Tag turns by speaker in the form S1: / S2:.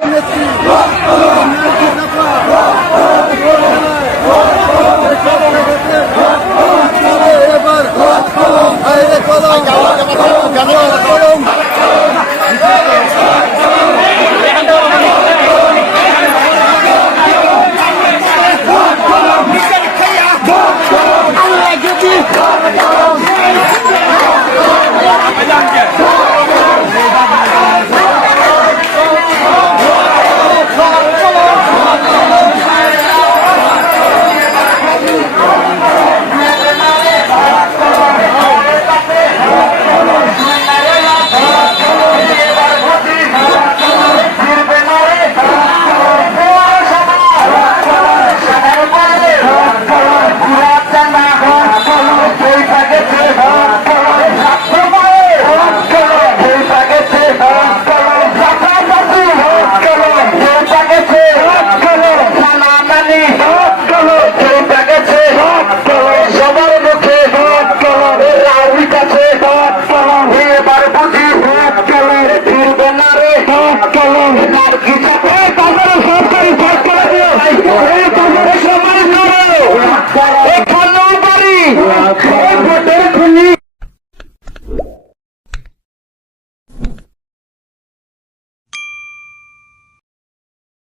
S1: Let's go. এই